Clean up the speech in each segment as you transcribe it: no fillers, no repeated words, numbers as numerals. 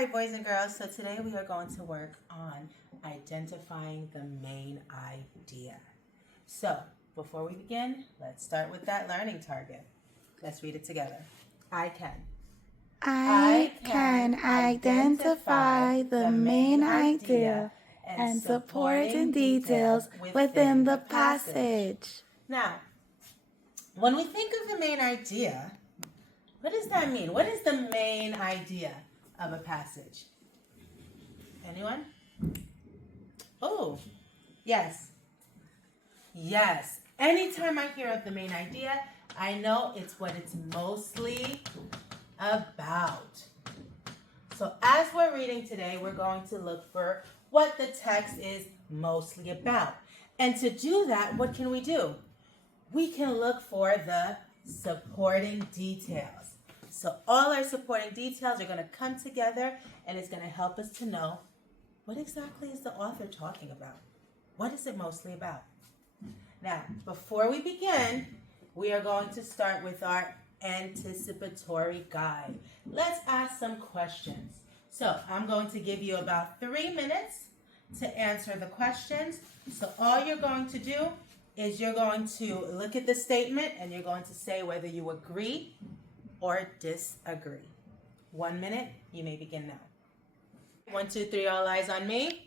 right, boys and girls, so today we are going to work on identifying the main idea. So, before we begin, let's start with that learning target. Let's read it together. I can identify the main idea and supporting details within the passage. Now, when we think of the main idea, what does that mean? What is the main idea of a passage? Anyone? Oh, yes. Yes. Anytime I hear of the main idea, I know it's what it's mostly about. So as we're reading today, we're going to look for what the text is mostly about. And to do that, what can we do? We can look for the supporting details. So all our supporting details are going to come together and it's going to help us to know what exactly is the author talking about. What is it mostly about? Now, before we begin, we are going to start with our anticipatory guide. Let's ask some questions. So I'm going to give you about 3 minutes to answer the questions. So all you're going to do is you're going to look at the statement and you're going to say whether you agree or disagree. 1 minute, you may begin now. 1, 2, 3, all eyes on me.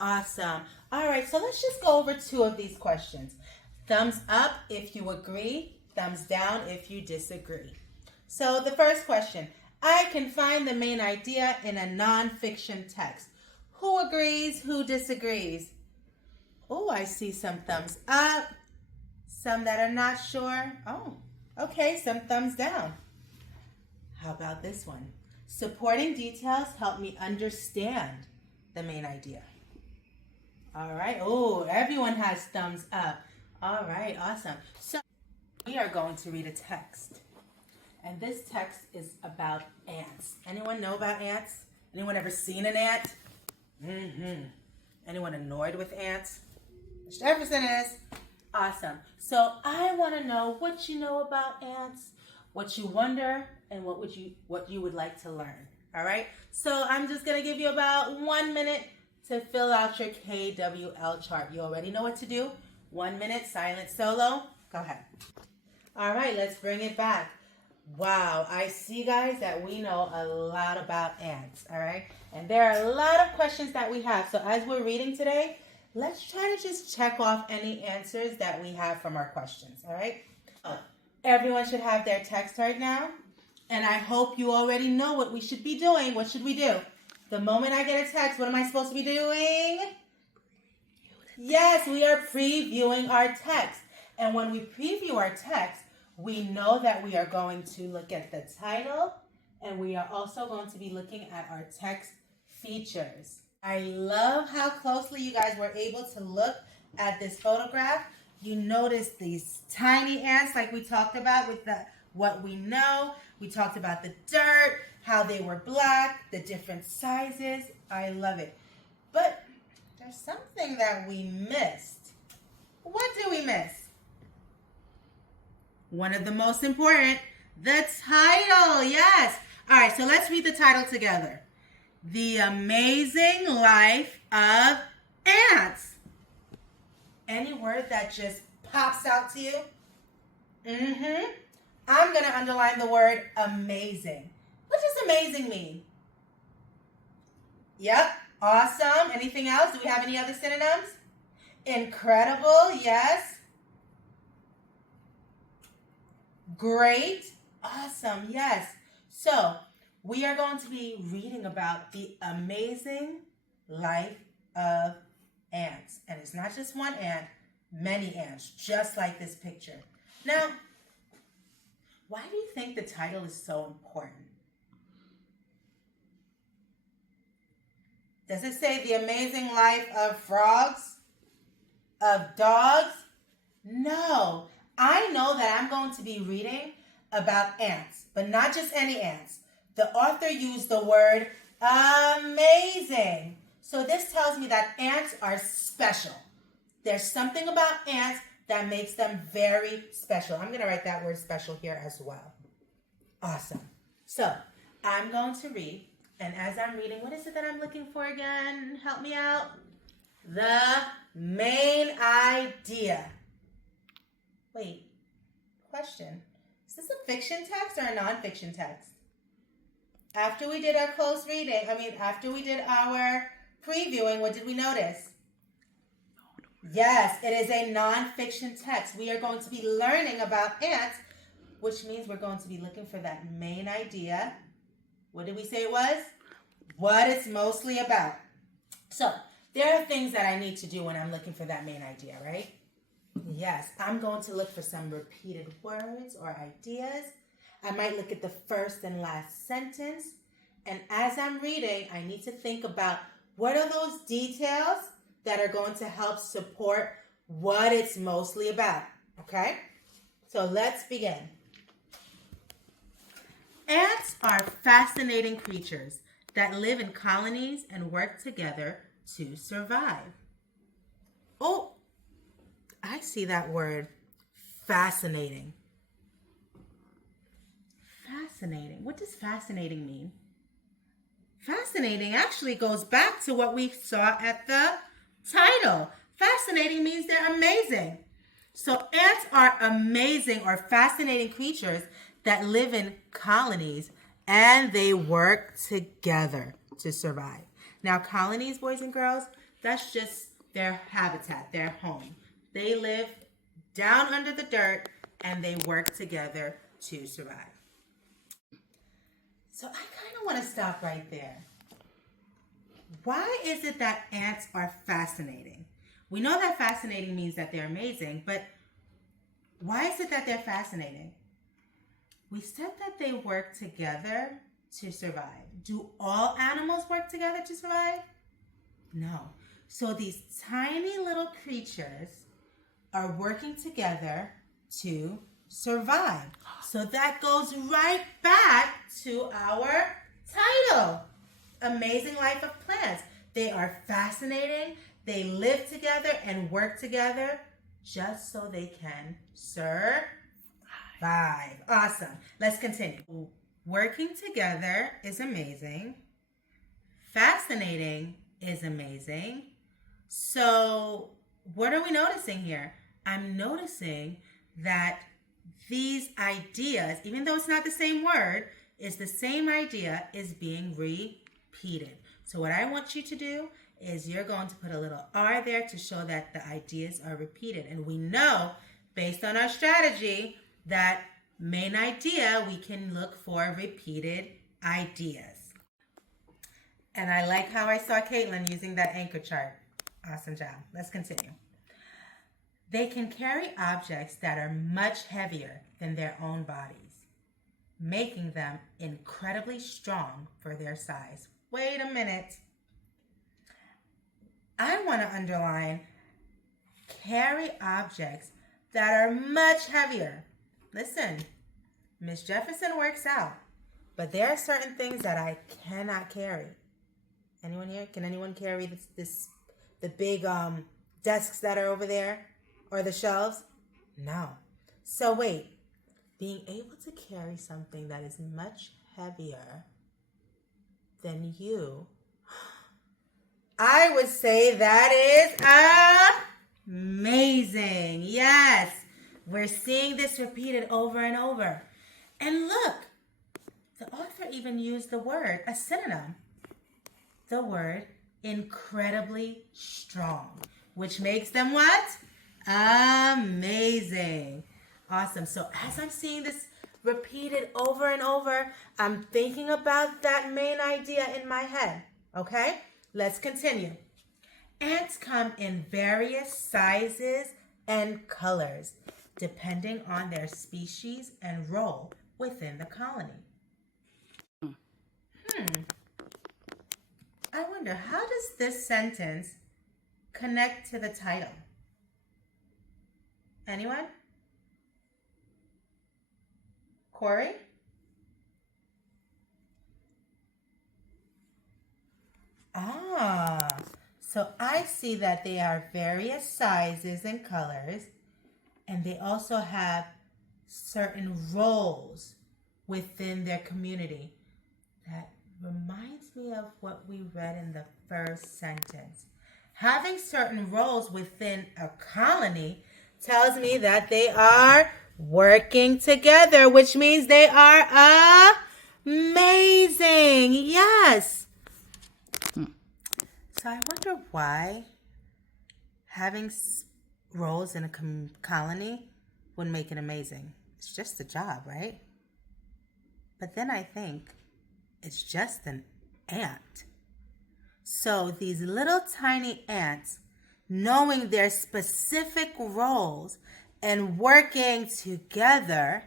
Awesome. All right, so let's just go over 2 of these questions. Thumbs up if you agree, thumbs down if you disagree. So the first question, I can find the main idea in a nonfiction text. Who agrees, who disagrees? Oh, I see some thumbs up, some that are not sure. Oh, okay, some thumbs down. How about this one? Supporting details help me understand the main idea. All right. Oh, everyone has thumbs up. All right, awesome. So we are going to read a text. And this text is about ants. Anyone know about ants? Anyone ever seen an ant? Anyone annoyed with ants? Ms. Jefferson is. Awesome. So I want to know what you know about ants, what you wonder, and what you would like to learn. All right? So I'm just going to give you about 1 minute to fill out your KWL chart. You already know what to do. 1 minute, silent solo. Go ahead. All right, let's bring it back. Wow, I see, guys, that we know a lot about ants, all right? And there are a lot of questions that we have. So as we're reading today, let's try to just check off any answers that we have from our questions, all right? Everyone should have their text right now. And I hope you already know what we should be doing. What should we do? The moment I get a text, what am I supposed to be doing? Yes, we are previewing our text. And when we preview our text, we know that we are going to look at the title and we are also going to be looking at our text features. I love how closely you guys were able to look at this photograph. You notice these tiny ants like we talked about with what we know. We talked about the dirt, how they were black, the different sizes. I love it. But there's something that we missed. What did we miss? One of the most important, the title. Yes. All right, so let's read the title together. The Amazing Life of Ants. Any word that just pops out to you? I'm going to underline the word amazing. What does amazing mean? Yep. Awesome. Anything else? Do we have any other synonyms? Incredible. Yes. Great. Awesome. Yes. So we are going to be reading about the amazing life of ants. And it's not just one ant, many ants, just like this picture. Now, why do you think the title is so important? Does it say the amazing life of frogs? Of dogs? No. I know that I'm going to be reading about ants, but not just any ants. The author used the word amazing. So this tells me that ants are special. There's something about ants that makes them very special. I'm going to write that word special here as well. Awesome. So I'm going to read, and as I'm reading, what is it that I'm looking for again? Help me out. The main idea. Wait, question. Is this a fiction text or a nonfiction text? After we did our close reading, after we did our previewing, what did we notice? Yes, it is a nonfiction text. We are going to be learning about ants, which means we're going to be looking for that main idea. What did we say it was? What it's mostly about. So, there are things that I need to do when I'm looking for that main idea, right? Yes, I'm going to look for some repeated words or ideas. I might look at the first and last sentence. And as I'm reading, I need to think about what are those details that are going to help support what it's mostly about, okay? So let's begin. Ants are fascinating creatures that live in colonies and work together to survive. Oh, I see that word, fascinating. Fascinating. What does fascinating mean? Fascinating actually goes back to what we saw at the title. Fascinating means they're amazing. So ants are amazing or fascinating creatures that live in colonies and they work together to survive. Now, colonies, boys and girls, that's just their habitat, their home. They live down under the dirt and they work together to survive. So I kind of want to stop right there. Why is it that ants are fascinating? We know that fascinating means that they're amazing, but why is it that they're fascinating? We said that they work together to survive. Do all animals work together to survive? No. So these tiny little creatures are working together to survive. So that goes right back to our title, Amazing Life of Plants. They are fascinating. They live together and work together just so they can survive. Awesome. Let's continue. Working together is amazing. Fascinating is amazing. So what are we noticing here? I'm noticing that these ideas, even though it's not the same word, is the same idea is being repeated. So what I want you to do is you're going to put a little R there to show that the ideas are repeated. And we know, based on our strategy, that main idea, we can look for repeated ideas. And I like how I saw Caitlin using that anchor chart. Awesome job. Let's continue. They can carry objects that are much heavier than their own bodies, making them incredibly strong for their size. Wait a minute. I want to underline carry objects that are much heavier. Listen, Miss Jefferson works out, but there are certain things that I cannot carry. Anyone here? Can anyone carry the big desks that are over there or the shelves? No. So wait, being able to carry something that is much heavier than you, I would say that is amazing. Yes, we're seeing this repeated over and over. And look, the author even used the word, a synonym, the word incredibly strong, which makes them what? Amazing. Awesome. So as I'm seeing this repeated over and over, I'm thinking about that main idea in my head. Okay? Let's continue. Ants come in various sizes and colors, depending on their species and role within the colony. I wonder, how does this sentence connect to the title? Anyone? Corey? So I see that they are various sizes and colors, and they also have certain roles within their community. that reminds me of what we read in the first sentence. Having certain roles within a colony tells me that they are working together, which means they are amazing. Yes. So I wonder why having roles in a colony would make it amazing. It's just a job, right? But then I think it's just an ant. So these little tiny ants, knowing their specific roles and working together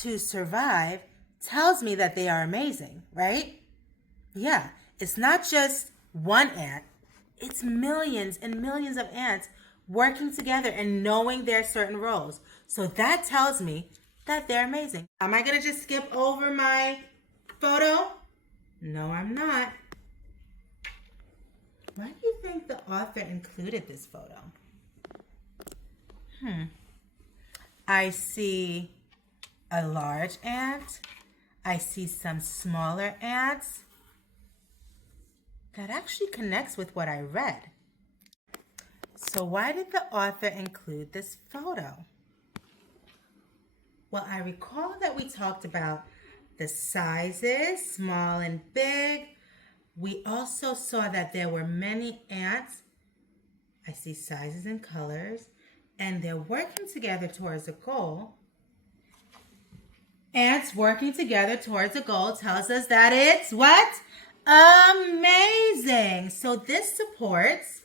to survive, tells me that they are amazing, right? Yeah, it's not just one ant. It's millions and millions of ants working together and knowing their certain roles. So that tells me that they're amazing. Am I going to just skip over my photo? No, I'm not. Why do you think the author included this photo? I see a large ant. I see some smaller ants. That actually connects with what I read. So why did the author include this photo? Well, I recall that we talked about the sizes, small and big. We also saw that there were many ants. I see sizes and colors, and they're working together towards a goal. Ants working together towards a goal tells us that it's what? Amazing. So this supports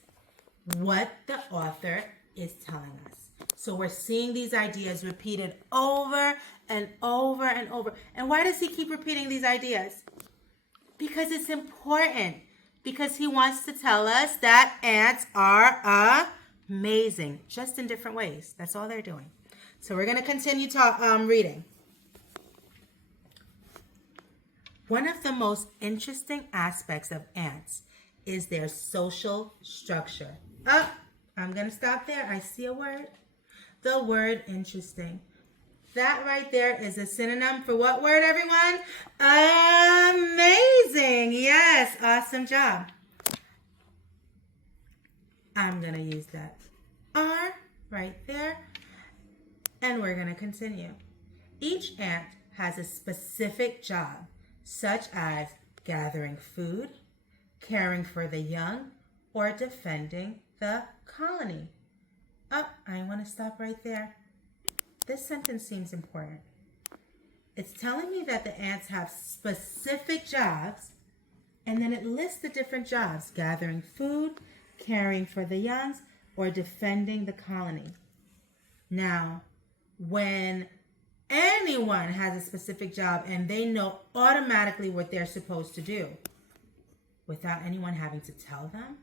what the author is telling us. So we're seeing these ideas repeated over and over and over. And why does he keep repeating these ideas? Because it's important. Because he wants to tell us that ants are amazing, just in different ways. That's all they're doing. So we're going to continue reading. One of the most interesting aspects of ants is their social structure. I'm going to stop there. I see a word. The word interesting. That right there is a synonym for what word, everyone? Amazing. Yes, awesome job. I'm going to use that R right there. And we're going to continue. Each ant has a specific job, such as gathering food, caring for the young, or defending the colony. I want to stop right there. This sentence seems important. It's telling me that the ants have specific jobs, and then it lists the different jobs: gathering food, caring for the young, or defending the colony. Now, when anyone has a specific job and they know automatically what they're supposed to do without anyone having to tell them,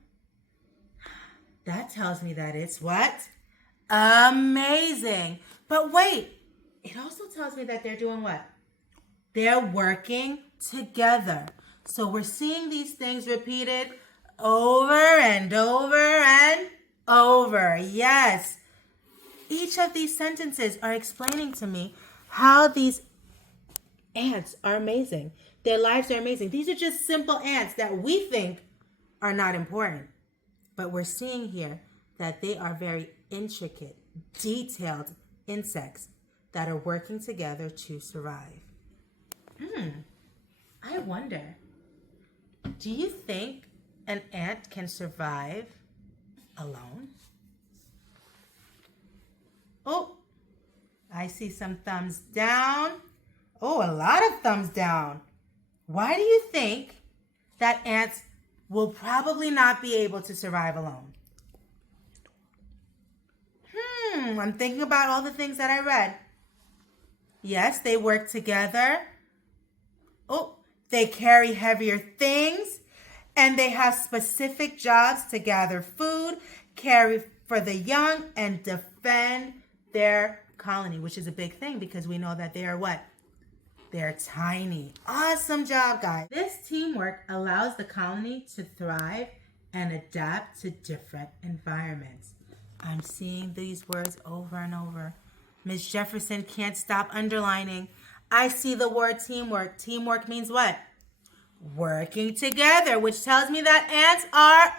that tells me that it's what? Amazing. But wait, it also tells me that they're doing what? They're working together. So we're seeing these things repeated over and over and over. Yes. Each of these sentences are explaining to me how these ants are amazing. Their lives are amazing. These are just simple ants that we think are not important. But we're seeing here that they are very intricate, detailed insects that are working together to survive. I wonder, do you think an ant can survive alone? Oh, I see some thumbs down. Oh, a lot of thumbs down. Why do you think that ants will probably not be able to survive alone? I'm thinking about all the things that I read. Yes, they work together. Oh, they carry heavier things, and they have specific jobs to gather food, care for the young, and defend their colony, which is a big thing because we know that they are what? They're tiny. Awesome job, guys. This teamwork allows the colony to thrive and adapt to different environments. I'm seeing these words over and over. Ms. Jefferson can't stop underlining. I see the word teamwork. Teamwork means what? Working together, which tells me that ants are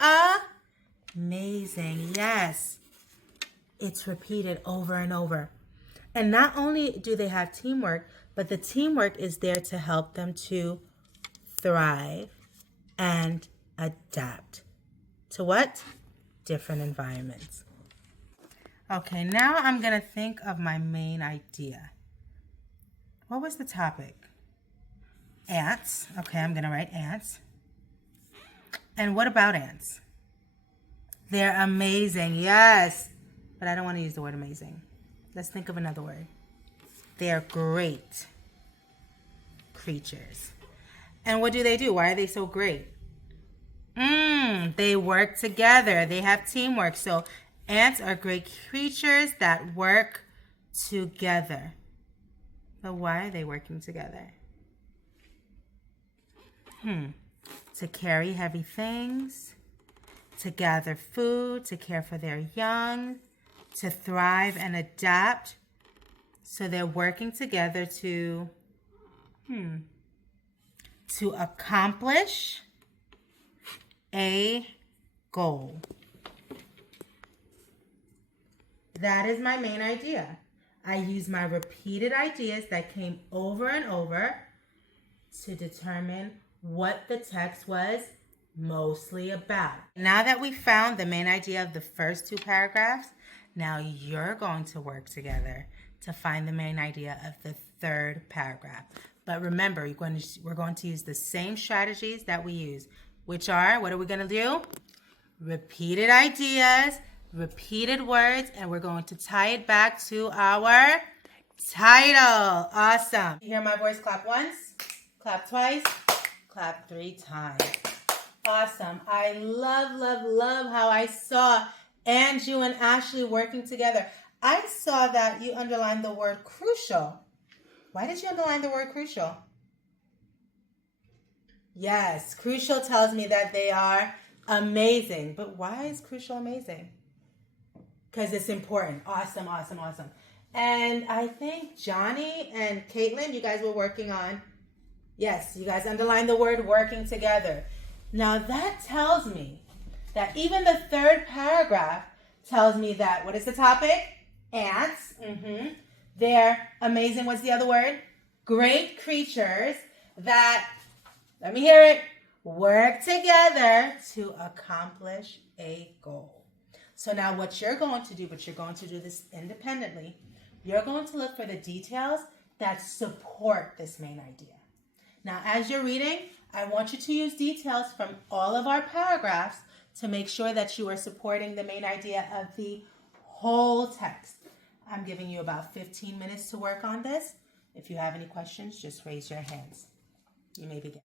amazing. Yes. It's repeated over and over. And not only do they have teamwork, but the teamwork is there to help them to thrive and adapt to what? Different environments. Okay, now I'm going to think of my main idea. What was the topic? Ants. Okay, I'm going to write ants. And what about ants? They're amazing, yes. But I don't want to use the word amazing. Let's think of another word. They're great creatures. And what do? Why are they so great? They work together. They have teamwork. So ants are great creatures that work together. But why are they working together? To carry heavy things, to gather food, to care for their young, to thrive and adapt. So they're working together to accomplish a goal. That is my main idea. I use my repeated ideas that came over and over to determine what the text was mostly about. Now that we found the main idea of the first two paragraphs, now you're going to work together to find the main idea of the third paragraph. But remember, we're going to use the same strategies that we use, which are, what are we going to do? Repeated ideas, repeated words, and we're going to tie it back to our title. Awesome. You hear my voice? Clap once, clap twice, clap 3 times. Awesome. I love how I saw Andrew and Ashley working together. I saw that you underlined the word crucial. Why did you underline the word crucial? Yes, crucial tells me that they are amazing. But why is crucial amazing? Because it's important. Awesome. And I think Johnny and Caitlin, you guys were working on, yes, you guys underlined the word working together. Now that tells me that even the third paragraph tells me that, what is the topic? Ants. They're amazing. What's the other word? Great creatures that, let me hear it, work together to accomplish a goal. So now what you're going to do, but you're going to do this independently, you're going to look for the details that support this main idea. Now, as you're reading, I want you to use details from all of our paragraphs to make sure that you are supporting the main idea of the whole text. I'm giving you about 15 minutes to work on this. If you have any questions, just raise your hands. You may begin.